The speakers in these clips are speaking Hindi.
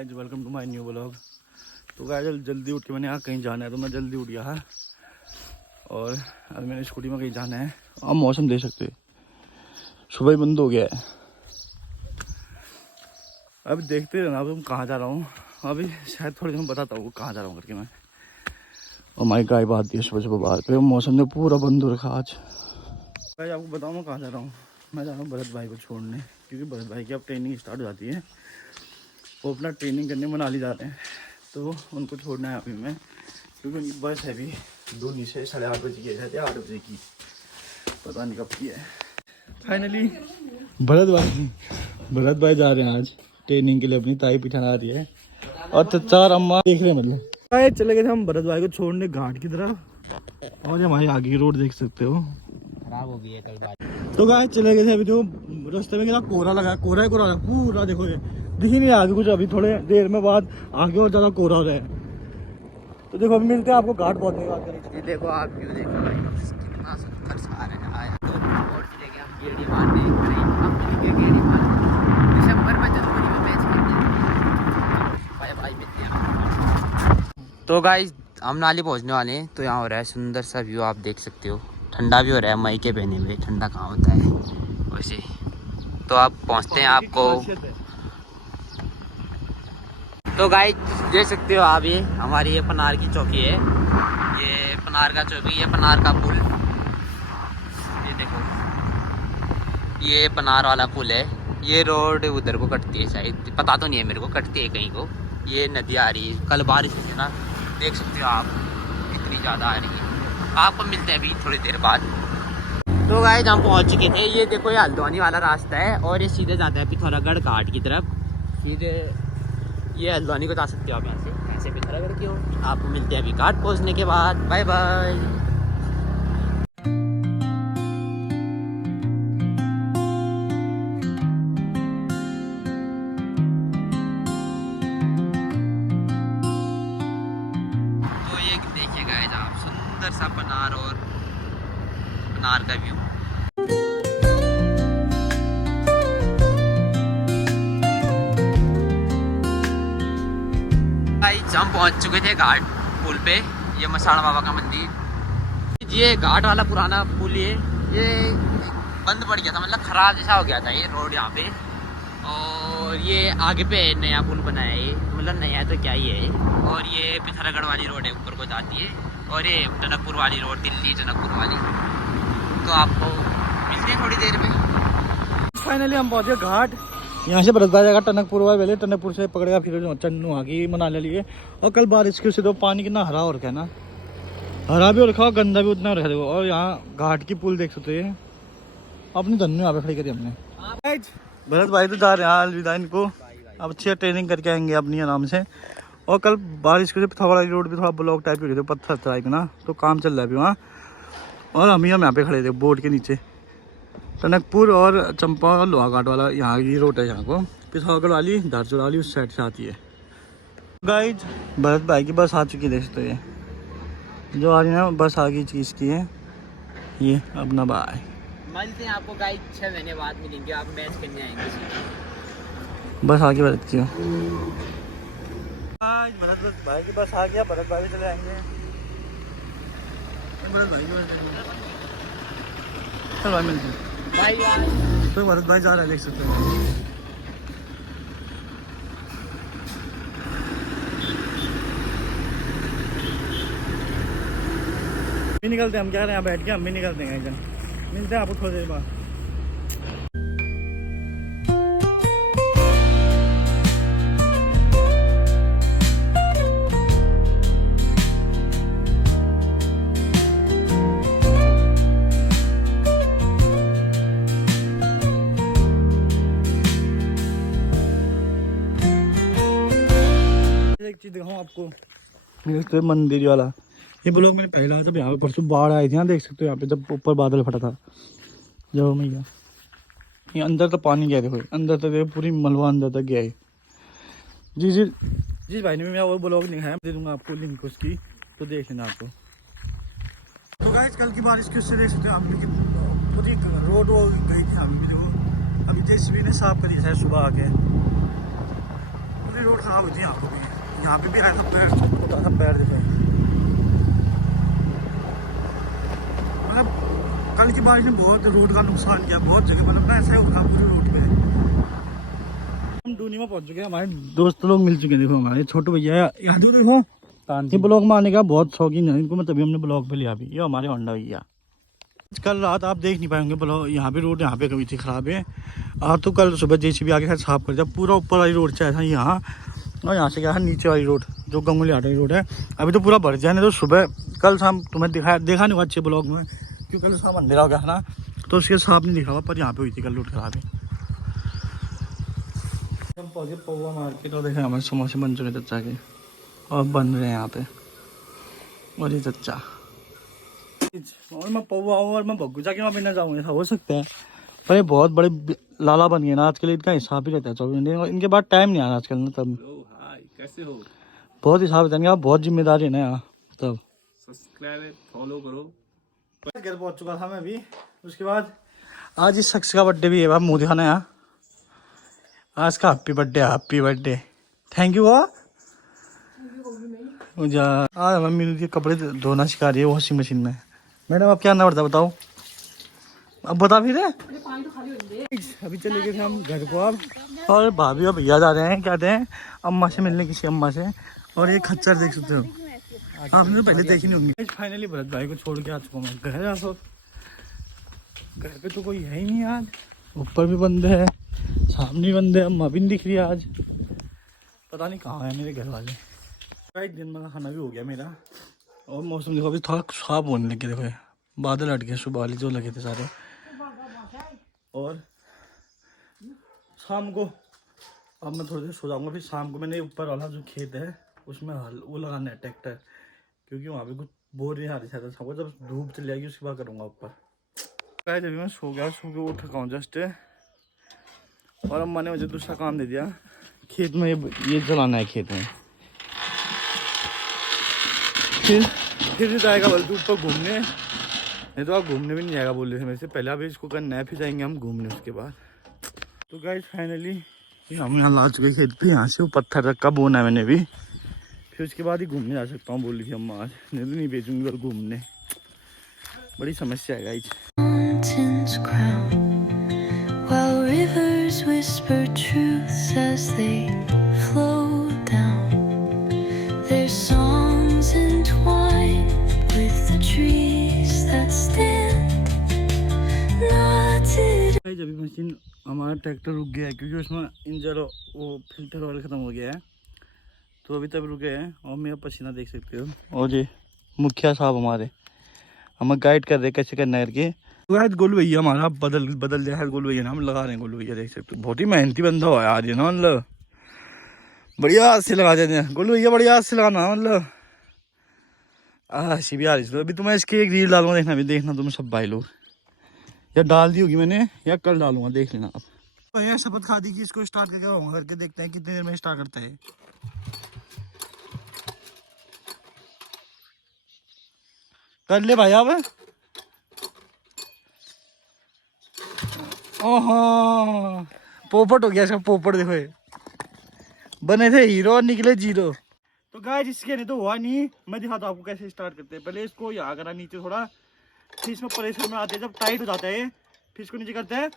Guys, welcome to my new blog. तो गाइस जल्दी उठ के मैंने यहाँ कहीं जाना है तो मैं जल्दी उठ गया है और अभी मैंने स्कूटी में कहीं जाना है। आप मौसम देख सकते हैं, सुबह ही बंद हो गया है। अभी देखते रहना, अभी कहाँ जा रहा हूँ। अभी शायद थोड़ी देर में बताता हूँ कहाँ जा रहा हूँ करके मैं। और माई गाय बात दी सुबह सुबह बाहर पे, मौसम ने पूरा बंद हो रखा आज। भाई आपको बताऊँ मैं कहाँ जा रहा हूँ। मैं जा रहा हूँ भरत भाई को छोड़ने, क्योंकि भरत भाई की अब ट्रेनिंग स्टार्ट हो जाती है। वो अपना ट्रेनिंग करने मनाली जा रहे हैं तो उनको छोड़ना है अभी मैं, क्योंकि उनकी बस है अभी दूनी से 8:30 बजे की है, 8 बजे की, पता नहीं कब की है। फाइनली भरत भाई जा रहे हैं आज ट्रेनिंग के लिए, अपनी ताई पिठाना आ रही है और चार अम्मा देख रहे हैं। मतलब चले गए थे हम भरत भाई को छोड़ने घाट की तरफ, और हमारी आगे की रोड देख सकते हो खराब हो गई है कल बात। तो गाय चले गए थे। अभी जो रास्ते में कितना कोहरा लगा, कोहरा ही कोहरा पूरा, देखो ये दिख ही नहीं आगे कुछ। अभी थोड़े देर में बाद आगे और ज़्यादा कोहरा हो रहा है। तो देखो अभी मिलते हैं आपको घाट पहुंचने के बाद। ये देखो आप व्यू देखो भाई, कितना सुंदर सा है। आया तो और लेके हम गेड़ी मारने हम मिलेंगे, गेड़ी मारने दिसंबर में, जनवरी में मैच खेलते। बाय बाय, मिलते हैं। तो गाइस हम नाली पहुंचने वाले हैं। तो यहाँ हो रहा है सुंदर सा व्यू, आप देख सकते हो। ठंडा भी हो रहा है, मई के महीने में ठंडा कहाँ होता है वैसे। तो आप पहुँचते हैं आपको। तो गाइस देख सकते हो आप, ये हमारी ये पनार की चौकी है। ये पनार का चौकी है, पनार का पुल। ये देखो, ये पनार वाला पुल है। ये रोड उधर को कटती है, शायद पता तो नहीं है मेरे को, कटती है कहीं को। ये नदी आ रही है, कल बारिश हुई है ना, देख सकते हो आप कितनी ज़्यादा आ रही है। आपको मिलते हैं अभी थोड़ी देर बाद। तो गाइस हम पहुंच चुके थे। ये देखो, ये हल्द्वानी वाला रास्ता है और ये सीधे जाता है पिथौरागढ़ घाट की तरफ। फिर ये हल्द्वानी को जा सकते हो आप यहाँ से, ऐसे पिथौरागढ़ की ओर। आपको मिलते हैं अभी घाट पहुँचने के बाद। Bye bye. तो ये देखिए गाइस आप, सुंदर सा पनार और पनार का व्यू। हम पहुंच चुके थे घाट पुल पे। ये मसाणा बाबा का मंदिर। ये घाट वाला पुराना पुल, ये बंद पड़ गया था, मतलब खराब जैसा हो गया था ये रोड यहाँ पे। और ये आगे पे नया पुल बना है, ये मतलब नया तो क्या ही है। और ये पिथौरागढ़ वाली रोड है, ऊपर को जाती है। और ये टनकपुर वाली रोड, दिल्ली टनकपुर वाली। तो आपको मिलते हैं थोड़ी देर में। फाइनली हम पहुंचे घाट। यहाँ से भरत भाई जाएगा टनकपुर वाले, पहले टनकपुर से पकड़ेगा, फिर चन्नू आगे मना ले लिए। और कल बारिश की वजह से तो पानी कितना हरा हो रखा है ना, हरा भी हो रखा और गंदा भी उतना हो रखा है। और यहाँ घाट की पुल देख सकते हैं अपनी, धन्यवाद यहाँ पे खड़ी करी हमने। भरत भाई तो जा रहे हैं अलविदा इनको, अब अच्छी ट्रेनिंग करके आएंगे अपनी आराम से। और कल बारिश की वजह से पिथौरागढ़ रोड भी थोड़ा ब्लॉक टाइप हो गए थे, पत्थर टाइप ना, तो काम चल रहा है अभी वहाँ। और हम यहाँ पे खड़े थे बोर्ड के नीचे। टनकपुर और चंपा और लोहाघाट वाला यहाँ की रोड है, यहाँ को पिथौरागढ़ वाली धारचूला वाली उस साइड से आती है। गाइज भरत भाई की बस आ चुकी है, तो ये जो आ रही है ना बस आगे चीज़ की है ये। अपना बाय, मिलते हैं आपको गाइस 6 महीने बाद मिलेंगे। आप मैच करने आएंगे बस आगे भरत की। आज भरत भाई की बस आ गया, भरत भाई चले आएंगे। भरत भाई चल भाई मिलते हैं। Bye bye. तो भरत भाई जा रहे हैं, देख सकते हैं। भी निकलते हैं हम, क्या रहे हैं यहाँ बैठ के, हम भी निकलते हैं कहीं। मिलते हैं आपको थोड़ी देर बाद। एक चीज दिखाऊं आपको, मंदिर वाला ये ब्लॉग मैंने पहले आया था। यहाँ पे परसों बाढ़ आई थी, यहाँ देख सकते हो। यहाँ पे जब ऊपर बादल फटा था जब मैया, ये अंदर तो पानी गया, देखो अंदर तक देखो, पूरी मलबा अंदर तक गया है। जी जी जी भाई ने मैं वो ब्लॉग दिखाया, दे दूंगा आपको लिंक उसकी, तो देख लेना आपको। तो गाइस कल की बारिश की उससे देख सकते हो हम, पूरी रोड वो गई थी। हम देखो अभी जेसीबी ने साफ करी है सुबह आके, पूरी रोड खराब होती है यहाँ पे भी आया था पैर, छोटा सा पैर देखो। मतलब कल की बारिश ने बहुत रोड का नुकसान किया, बहुत जगह मतलब ना ऐसा होता पूरी रोड पे। हम डूनी में पहुंच चुके हैं, हमारे दोस्त लोग मिल चुके हैं। देखो हमारे छोटू भैया यहाँ तो देखो, ये ब्लॉग मारने का बहुत शौकीन है इनको, तभी हमने ब्लॉग पे लिया। भी ये हमारे होंडा भैया। कल रात आप देख नहीं पाएंगे ब्लॉग, यहाँ पे रोड यहाँ पे कभी थी खराब है, और तो कल सुबह जेसीबी आके साफ कर दिया पूरा ऊपर वाली रोड से ऐसा यहाँ, और यहाँ से क्या है नीचे वाली रोड जो गंगोली आटा रोड है अभी तो पूरा भर जाए। नहीं तो सुबह कल शाम तुम्हें देखा नहीं हुआ अच्छे ब्लॉग में, क्योंकि कल शाम अंधेरा हो गया है ना, तो उसके साफ नहीं दिखा हुआ, पर यहाँ पे हुई थी कल रोड खराब है। हम पहुँचे पौवा मार्केट और देखे हमारे समोसे बन चुके चच्चा के, और बन रहे हैं यहाँ पे। और ये चच्चा और मैं पौवा आऊँ और मैं भग्गू जाके वहाँ पीना जाऊँगा, ऐसा हो सकता है। पर ये बहुत बड़े लाला बन गए ना आजकल, इनका हिसाब ही रहता है 24 घंटे, इनके बाद टाइम नहीं आ रहा आजकल ना। तब कैसे हो? बहुत हिसाब रहता है इनका, बहुत जिम्मेदारी है ना यहाँ। तब सब्सक्राइब फॉलो करो। घर पहुँच चुका था मैं अभी। उसके बाद आज इस शख्स का बर्थडे भी है, आप मुँह दिखाना यहाँ। आज का हैप्पी बर्थडे थैंक यू। आज मम्मी ने कपड़े धोना सिखा रही है वॉशिंग मशीन में। मैडम आप क्या नाम बताओ, अब बता फिर। अभी चले गए थे हम घर को अब, और भाभी और भैया जा रहे हैं, क्या हैं, अम्मा से मिलने, किसी अम्मा से। और ये खच्चर देख सकते हो, आपने तो पहले देखी नहीं होंगी। फाइनली भरत भाई को छोड़ के आ चुका मैं घर। आप घर पे तो कोई है ही नहीं आज, ऊपर भी बंद है, सामने भी बंद है, अम्मा भी नहीं दिख रही आज, पता नहीं कहाँ है मेरे घर वाले। एक दिन में खाना भी हो गया मेरा, और मौसम देखो अभी थोड़ा साफ होने लगे। देखो बादल हट गए सुबह वाले जो लगे थे सारे। और शाम को अब मैं थोड़ी देर सो जाऊँगा, फिर शाम को मैंने ऊपर वाला जो खेत है उसमें हल वो लगाना है ट्रैक्टर, क्योंकि वहाँ पे कुछ बोर नहीं आ रही शायद शाम को, जब धूप चली जाएगी उसके बाद करूँगा ऊपर। जब मैं सो के उठ रखा हूँ जस्ट, और अम्मा ने मुझे दूसरा काम दे दिया, खेत में ये चलाना है खेत में। फिर जाएगा बोलते ऊपर घूमने, नहीं तो आप घूमने भी नहीं जाएगा बोल रहे थे मेरे से पहले। अभी इसको करना है, फिर जाएंगे हम घूमने उसके बाद। तो गाइस फाइनली हम यहाँ ला चुके खेत पे, यहाँ से वो पत्थर रख का बोना है मैंने भी, फिर उसके बाद ही घूमने जा सकता हूँ बोल रही थी अम्मा आज, नहीं तो नहीं भेजूंगी और घूमने। बड़ी समस्या है गाइस। जब मशीन हमारा ट्रैक्टर रुक गया है, क्योंकि उसमें इंजन वो फिल्टर ऑयल ख़त्म हो गया है, तो अभी तक रुके हैं। और मेरा पसीना देख सकते हो, और ये मुखिया साहब हमारे हमें गाइड कर रहे कैसे करना करके। तो गोलू भैया हमारा बदल दिया है, गोलू भैया नाम लगा रहे हैं। गोलू भैया देख सकते हो, बहुत ही मेहनती बंदा हुआ यार ये ना, मतलब बढ़िया हाथ से लगा देते हैं गोलू भैया, बढ़िया हाथ से लगाना, मतलब हंसी भी आ रही। अभी तो मैं इसकी एक रील डालूंगा, देखना, अभी देखना तुम सब भाई लोग, या डाल दी होगी मैंने या कल डालूंगा, देख लेना आप। तो ये शपथ खा दी कि इसको स्टार्ट करके आऊंगा, करके देखते हैं कितनी देर में स्टार्ट करता है। कर ले भाई अब। ओहो पोपट हो गया इसका, पोपट देखो ये बने थे हीरो और निकले जीरो। तो गाइस इसके नहीं तो हुआ नहीं, मैं दिखाता हूँ आपको कैसे स्टार्ट करते हैं। पहले इसको यहाँ करा नीचे थोड़ा, फिर इसमें प्रेशर में आते हैं, जब टाइट हो जाता है फिर इसको नीचे करते हैं।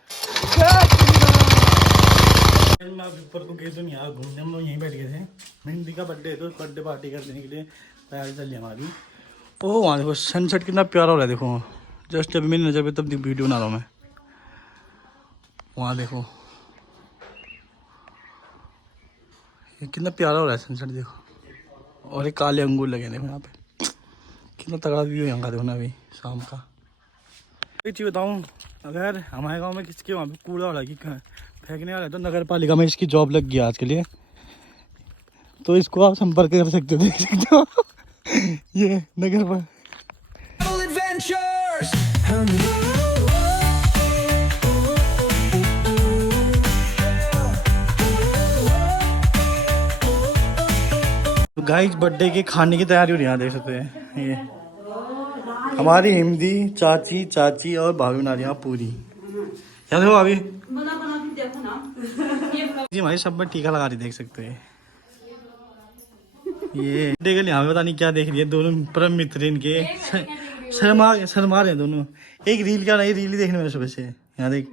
मैं ऊपर को गए तो नहीं, घूमने हम लोग यहीं बैठ गए थे। मेहंदी का बर्थडे है तो बर्थडे पार्टी करने के लिए तैयारी चल रही हमारी। ओह वहाँ देखो सनसेट कितना प्यारा हो रहा है, देखो जस्ट अभी मेरी नज़र पे तब वीडियो बना रहा हूँ मैं। वहाँ देखो ये कितना प्यारा हो रहा है सनसेट, देखो। और ये काले अंगूर लगे देखो यहाँ पे, कितना तगड़ा व्यू है यहाँ का, देखो ना अभी शाम का। एक चीज़ बताऊँ, अगर हमारे गांव में किसके वहाँ पे कूड़ा वाला की फेंकने वाला है तो नगर पालिका में इसकी जॉब लग गया आज के लिए, तो इसको आप संपर्क कर सकते हो, देख सकते हो। ये नगर पर गाइस बर्थडे के खाने की तैयारी हो रही है, यहाँ देख सकते हैं। ये हमारी हिंदी चाची और भाभी बना रही हैं पूरी। क्या देखो भाभी जी हमारी सब में टीका लगा रही, देख सकते हैं। ये देख यहाँ पे पता नहीं क्या देख रही है, दोनों परम मित्र इनके शर्मा रहे हैं दोनों। एक रील क्या नहीं, रील ही देखने में सुबह से। यहाँ देख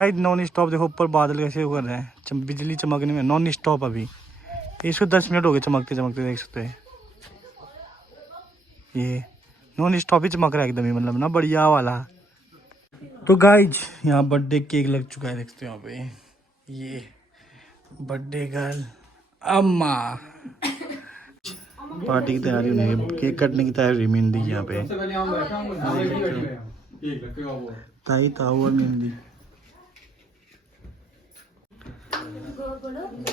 नॉन स्टॉप, देखो ऊपर बादल कैसे कर रहे हैं, बिजली चमकने में नॉन स्टॉप। अभी इसको 10 मिनट हो गए चमकते चमकते, देख सकते हैं ये नॉन स्टॉप ही चमक रहा है एकदम ही, मतलब ना बढ़िया वाला। तो गाइज यहाँ बर्थडे केक लग चुका है, देख सकते हो यहाँ पे ये बर्थडे गर्ल अम्मा। पार्टी की तैयारी होने लगी, केक कटने की तैयारी मेहंदी यहाँ पे ताई ताऊ और mehndi.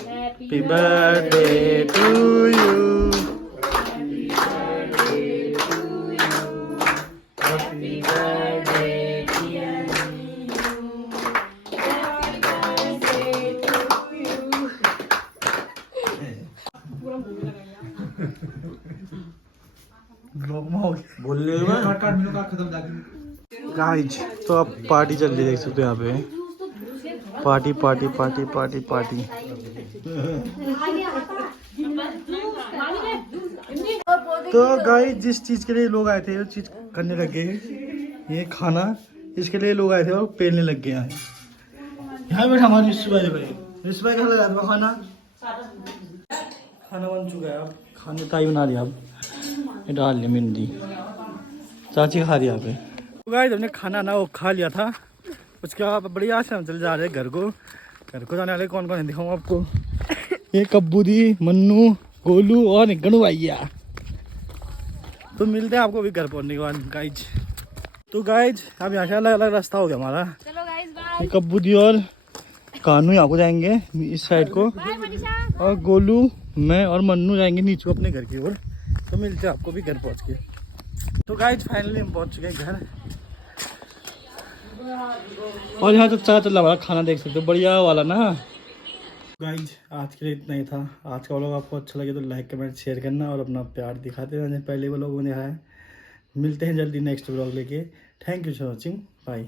Happy birthday to you, happy birthday dear बोलने गाइज। तो अब पार्टी चल रही है, देख सकते हो यहाँ पे party party party party party. तो गाइज जिस चीज के लिए लोग आए थे वो चीज करने लगे, ये खाना इसके लिए लोग आए थे और पेलने लग गए हैं। यहाँ बैठा हमारे रिश्ते भाई लगा था खाना, खाना बन चुका है। अब खाने ताई बना दिया, अब ये डाल लिया मेहंदी, चाची खा रही यहाँ पे। तो गाइस हमने खाना ना वो खा लिया था, उसके बाद बढ़िया से हम चले जा रहे हैं घर को। घर को जाने वाले कौन कौन है दिखाऊँ आपको, ये कब्बू दी, मन्नू, गोलू और गणू भैया। तो मिलते हैं आपको भी घर पहुँचने के बाद गाइज। तो गाइज अब यहाँ से अलग अलग रास्ता हो गया हमारा। चलो गाइस बाय। ये कब्बू दी और कानू यहाँ को जाएंगे इस साइड को, और गोलू मैं और मन्नू जाएंगे नीचे अपने घर की ओर। तो मिलते हैं आपको भी घर पहुँच के। तो गाइज फाइनली हम पहुँच चुके हैं घर, और यहाँ तो चाय चल रहा खाना देख सकते हो बढ़िया वाला ना। गाइज आज के लिए इतना ही था। आज का व्लॉग आपको अच्छा लगे तो लाइक कमेंट शेयर करना और अपना प्यार दिखाते रहना, पहले व्लॉग मैंने दिखाया। मिलते हैं जल्दी नेक्स्ट व्लॉग लेके। Thank you for watching, bye.